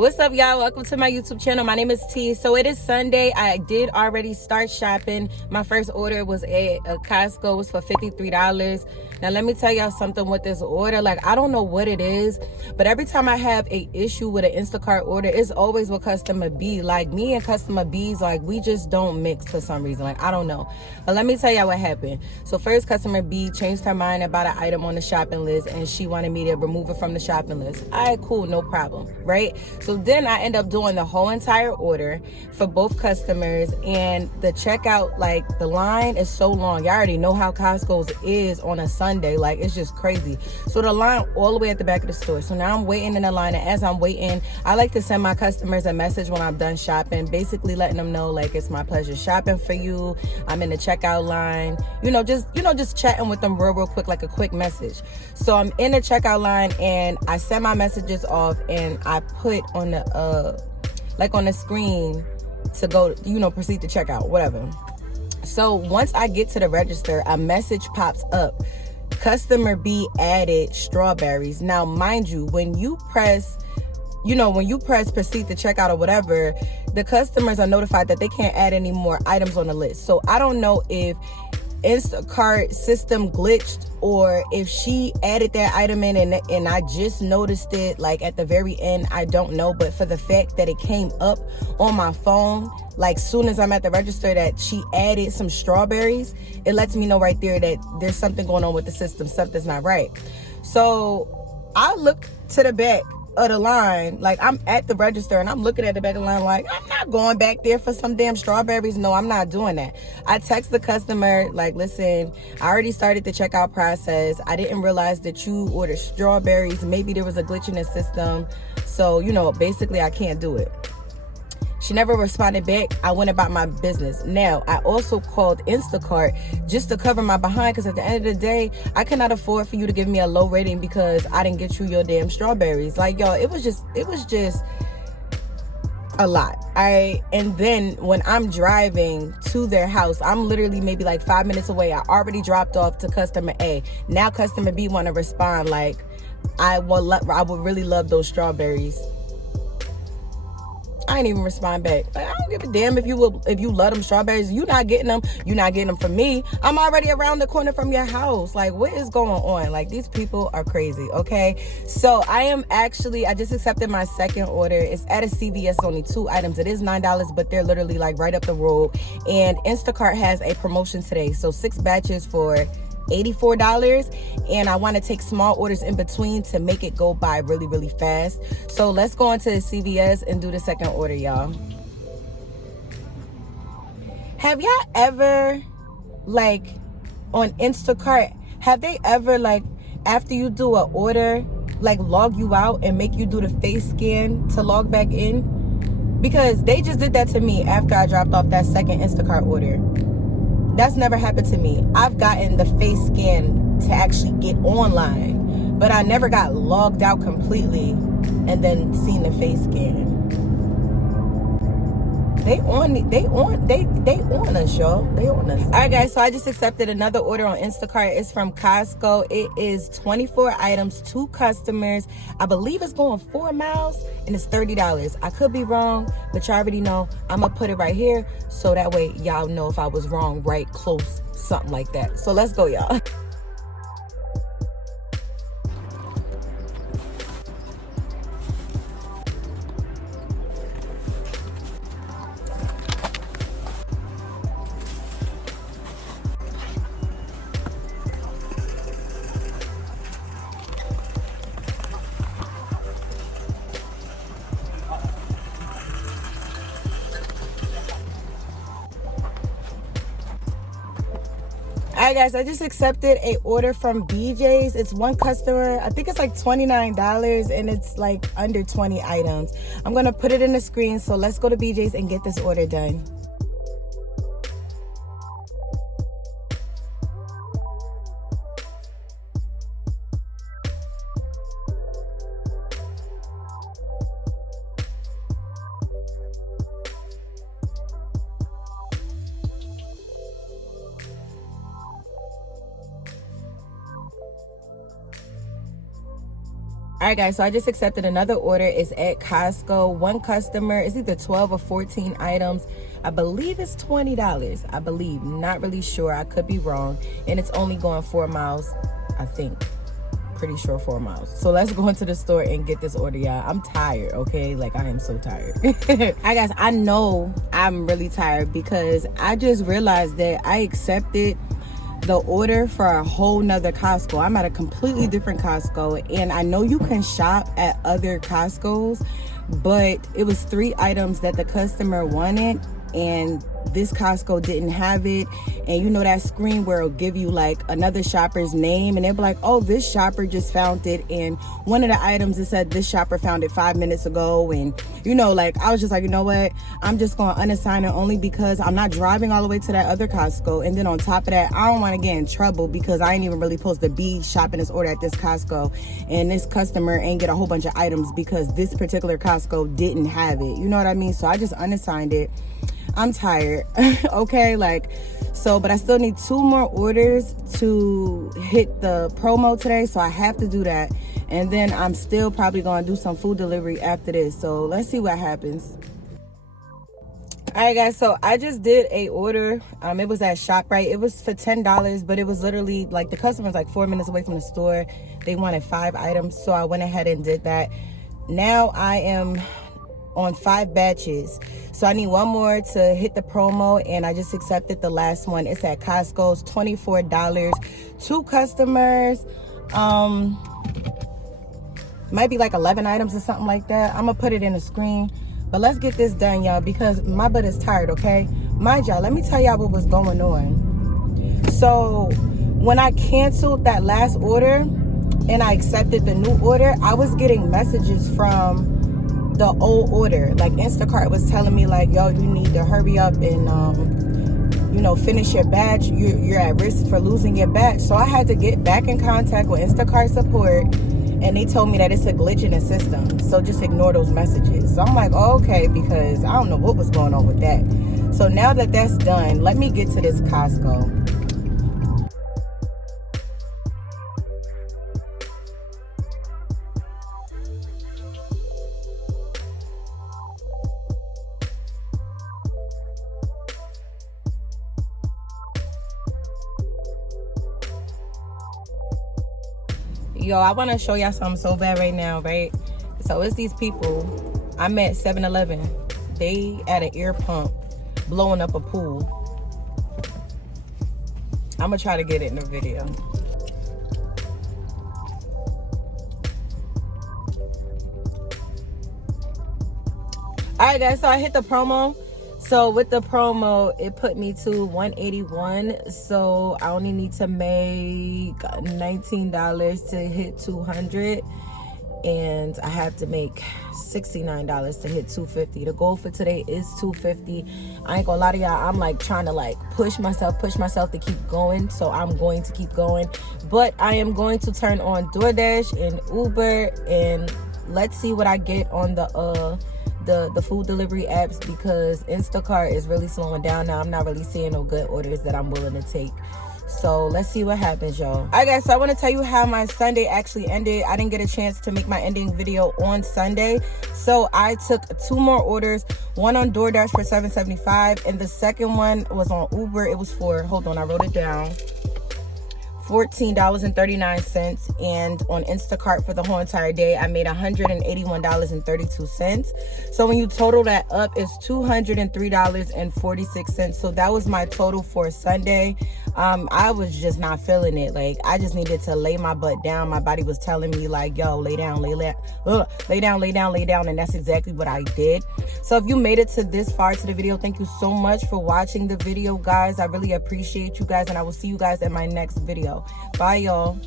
What's up, y'all? Welcome to my YouTube channel. My name is T. So it is Sunday. I did already start shopping. My first order was at Costco. It was for $53. Now let me tell y'all something with this order. Like, I don't know what it is, but every time I have a issue with an Instacart order, it's always with customer B. Like, me and customer B's, like, we just don't mix for some reason. Like, I don't know. But let me tell y'all what happened. So first, customer B changed her mind about an item on the shopping list, and she wanted me to remove it from the shopping list. All right, cool, no problem, right? So then I end up doing the whole entire order for both customers, and the checkout, like, the line is so long. Y'all already know how Costco's is on a Sunday. Like, it's just crazy. So the line all the way at the back of the store. So now I'm waiting in the line, and as I'm waiting, I like to send my customers a message when I'm done shopping, basically letting them know, like, it's my pleasure shopping for you. I'm in the checkout line. Just chatting with them real quick, like a quick message. So I'm in the checkout line, and I send my messages off, and I put on the on the screen to go, proceed to checkout, whatever. So once I get to the register, a message pops up. Customer B added strawberries. Now, mind you, when you press proceed to checkout or whatever, the customers are notified that they can't add any more items on the list. So I don't know if Instacart system glitched or if she added that item in and I just noticed it like at the very end. I don't know, but for the fact that it came up on my phone like soon as I'm at the register that she added some strawberries, it lets me know right there that there's something going on with the system. Something's not right. So I look to the back of the line, like I'm at the register and I'm looking at the back of the line like, I'm not going back there for some damn strawberries. No, I'm not doing that. I text the customer like, listen, I already started the checkout process. I didn't realize that you ordered strawberries. Maybe there was a glitch in the system. So, basically I can't do it. She never responded back. I went about my business. Now, I also called Instacart just to cover my behind, because at the end of the day, I cannot afford for you to give me a low rating because I didn't get you your damn strawberries. Like, y'all, it was just a lot. And then when I'm driving to their house, I'm literally maybe like 5 minutes away. I already dropped off to customer A. Now customer B want to respond like, I would really love those strawberries. I ain't even respond back. Like, I don't give a damn if you love them strawberries. You not getting them. You not getting them from me. I'm already around the corner from your house. Like, what is going on? Like, these people are crazy, okay? So I just accepted my second order. It's at a CVS, only 2 items. It is $9, but they're literally like right up the road. And Instacart has a promotion today. So 6 batches for $84, and I want to take small orders in between to make it go by really, really fast. So let's go into the CVS and do the second order, y'all. Have y'all ever, like, on Instacart, have they ever, like, after you do an order, like, log you out and make you do the face scan to log back in? Because they just did that to me after I dropped off that second Instacart order. That's never happened to me. I've gotten the face scan to actually get online, but I never got logged out completely and then seen the face scan. They on us, y'all. They on us. All right, guys. So I just accepted another order on Instacart. It's from Costco. It is 24 items, 2 customers. I believe it's going 4 miles, and it's $30. I could be wrong, but y'all already know. I'm gonna put it right here so that way y'all know if I was wrong, right, close, something like that. So let's go, y'all. Alright, guys, I just accepted a order from BJ's. It's one customer. I think it's like $29 and it's like under 20 items. I'm gonna put it in the screen, so let's go to BJ's and get this order done. All right, guys, so I just accepted another order. It's at Costco. One customer, it's either 12 or 14 items. I believe it's $20. I believe, not really sure. I could be wrong. And it's only going 4 miles, I think. Pretty sure 4 miles. So let's go into the store and get this order, y'all. I'm tired, okay? Like, I am so tired. Hi, guys, I know I'm really tired because I just realized that I accepted the order for a whole nother Costco. I'm at a completely different Costco, and I know you can shop at other Costcos, but it was 3 items that the customer wanted, and this Costco didn't have it. And you know that screen where it'll give you like another shopper's name, and they'll be like, oh, this shopper just found it, and one of the items, it said this shopper found it 5 minutes ago. And you know, like, I was just like, you know what, I'm just gonna unassign it, only because I'm not driving all the way to that other Costco. And then on top of that, I don't want to get in trouble because I ain't even really supposed to be shopping this order at this Costco, and this customer ain't get a whole bunch of items because this particular Costco didn't have it. You know what I mean? So I just unassigned it. I'm tired. Okay, like, so, but I still need 2 more orders to hit the promo today, so I have to do that. And then I'm still probably gonna do some food delivery after this, so let's see what happens. All right, guys, so I just did a order. It was at ShopRite. It was for $10, but it was literally like the customer's like 4 minutes away from the store. They wanted 5 items, so I went ahead and did that. Now I am on 5 batches, so I need 1 more to hit the promo, and I just accepted the last one. It's at Costco's, $24. 2 customers, might be like 11 items or something like that. I'm gonna put it in the screen, but let's get this done, y'all, because my butt is tired. Okay, mind y'all, let me tell y'all what was going on. So when I canceled that last order and I accepted the new order, I was getting messages from the old order. Like, Instacart was telling me like, yo, you need to hurry up and you know, finish your batch. You're at risk for losing your batch. So I had to get back in contact with Instacart support, and they told me that it's a glitch in the system, so just ignore those messages. So I'm like, oh, okay, because I don't know what was going on with that. So now that that's done, let me get to this Costco. Yo, I want to show y'all something so bad right now, right? So it's these people. I'm at 7-Eleven. They at an air pump blowing up a pool. I'm gonna try to get it in the video. All right, guys, so I hit the promo. So with the promo, it put me to $181. So I only need to make $19 to hit $200. And I have to make $69 to hit $250. The goal for today is $250. I ain't gonna lie to y'all, I'm like trying to like push myself to keep going. So I'm going to keep going. But I am going to turn on Doordash and Uber, and let's see what I get on the food delivery apps, because Instacart is really slowing down now. I'm not really seeing no good orders that I'm willing to take. So let's see what happens, y'all. All right, guys, so I want to tell you how my Sunday actually ended. I didn't get a chance to make my ending video on Sunday, so I took 2 more orders. One on DoorDash for $7.75, and the second one was on Uber. It was for, hold on, I wrote it down, $14.39. And on Instacart for the whole entire day, I made $181.32. So when you total that up, it's $203.46. So that was my total for Sunday. I was just not feeling it. Like, I just needed to lay my butt down. My body was telling me like, yo, lay down, lay down. And that's exactly what I did. So if you made it to this far to the video, thank you so much for watching the video, guys. I really appreciate you guys, and I will see you guys in my next video. Bye, y'all.